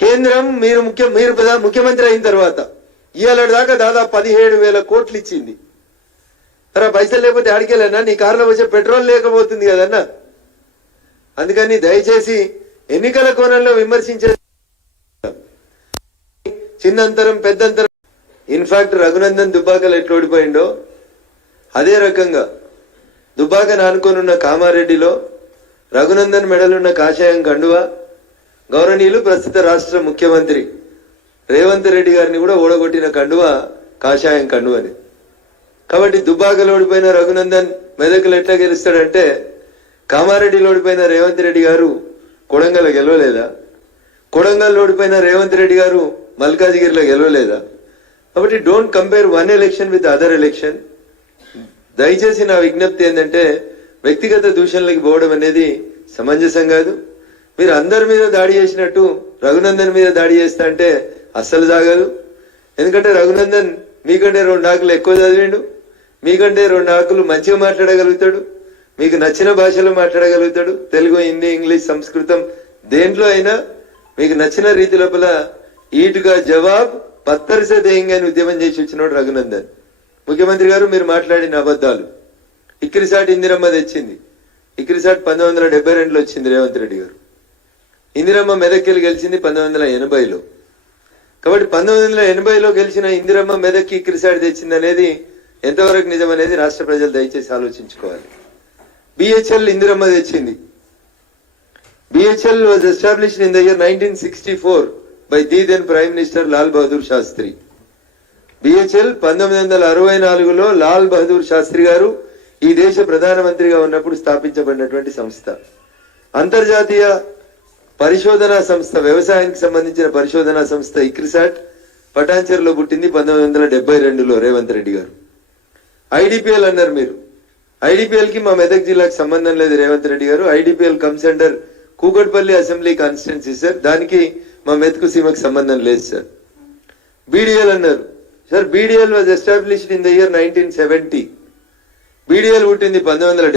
కేంద్రం మీరు ముఖ్యమంత్రి అయిన తర్వాత ఇవాళ దాకా దాదాపు 17,000 కోట్లు ఇచ్చింది. అరే పైసలు లేకపోతే ఆడికెళ్ళన్నా నీ కారులో వచ్చే పెట్రోల్ లేకపోతుంది కదన్నా. అందుకని దయచేసి ఎన్నికల కోణంలో విమర్శించే చిన్నంతరం పెద్దంతరం. ఇన్ఫాక్ట్ రఘునందన్ దుబ్బాకలు ఎట్లా ఓడిపోయిండో అదే రకంగా దుబ్బాకను ఆనుకోనున్న కామారెడ్డిలో రఘునందన్ మెడలున్న కాషాయం కండువా గౌరవనీయులు ప్రస్తుత రాష్ట్ర ముఖ్యమంత్రి రేవంత్ రెడ్డి గారిని కూడా ఓడగొట్టిన కండువా కాషాయం కండువని. కాబట్టి దుబ్బాకలో ఓడిపోయిన రఘునందన్ మెదకులు ఎట్లా గెలుస్తాడంటే కామారెడ్డిలో ఓడిపోయిన రేవంత్ రెడ్డి గారు కొడంగల్ గెలవలేదా? కొడంగల్ ఓడిపోయిన రేవంత్ రెడ్డి గారు మల్కాజిగిరిలో గెలవలేదా? కాబట్టి don't compare one election with other election. దయచేసి నా విజ్ఞప్తి ఏంటంటే వ్యక్తిగత దూషణలకి పోవడం అనేది సమంజసం కాదు. మీరు అందరి మీద దాడి చేసినట్టు రఘునందన్ మీద దాడి చేస్తా అంటే అస్సలు సాగదు. ఎందుకంటే రఘునందన్ మీకంటే 2 ఆకులు ఎక్కువ చదివిండు, మీకంటే 2 ఆకులు మంచిగా మాట్లాడగలుగుతాడు, మీకు నచ్చిన భాషలో మాట్లాడగలుగుతాడు. తెలుగు, హిందీ, ఇంగ్లీష్, సంస్కృతం దేంట్లో అయినా మీకు నచ్చిన రీతి లోపల ఈటుగా జవాబ్ పత్తరిసే దేయంగా అని ఉద్యమం చేసి వచ్చినాడు రఘునందన్. ముఖ్యమంత్రి గారు మీరు మాట్లాడిన అబద్ధాలు, ఇక్కిరిసాట్ ఇందిరమ్మ తెచ్చింది, ఇక్కిరిసాట్ 1972లో వచ్చింది రేవంత్ రెడ్డి గారు. ఇందిరమ్మ మెదక్కి గెలిచింది 1980లో. కాబట్టి 1980లో గెలిచిన ఇందిరమ్మ మెదక్కి ఇక్కిరిసాట్ తెచ్చింది అనేది ఎంతవరకు నిజం అనేది రాష్ట్ర ప్రజలు దయచేసి ఆలోచించుకోవాలి. బిహెచ్ఎల్ ఇందిరమ్మ తెచ్చింది. BHEL was established in the year 1964 by the then Prime Minister Lal Bahadur Shastri. BHEL 1964లో లాల్ బహదూర్ శాస్త్రి గారు ఈ దేశ ప్రధానమంత్రిగా ఉన్నప్పుడు స్థాపించబడినటువంటి సంస్థ. అంతర్జాతీయ పరిశోధనా సంస్థ, వ్యవసాయానికి సంబంధించిన పరిశోధనా సంస్థ ఇక్రిసాట్ పటాన్చెరులో పుట్టింది 1972లో రేవంత్ రెడ్డి గారు. ఐడిపిఎల్ అన్నారు మీరు. ఐడిపిఎల్ కి మా మెదక్ జిల్లాకు సంబంధం లేదు రేవంత్ రెడ్డి గారు. IDPL comes under Kukatpally assembly constituency sir. దానికి మా మెతుకు సీమకు సంబంధం లేదు సార్. బీడీఎల్ అన్నారు sir. BDL was established in the year 1970. BDL పుట్టింది 1970.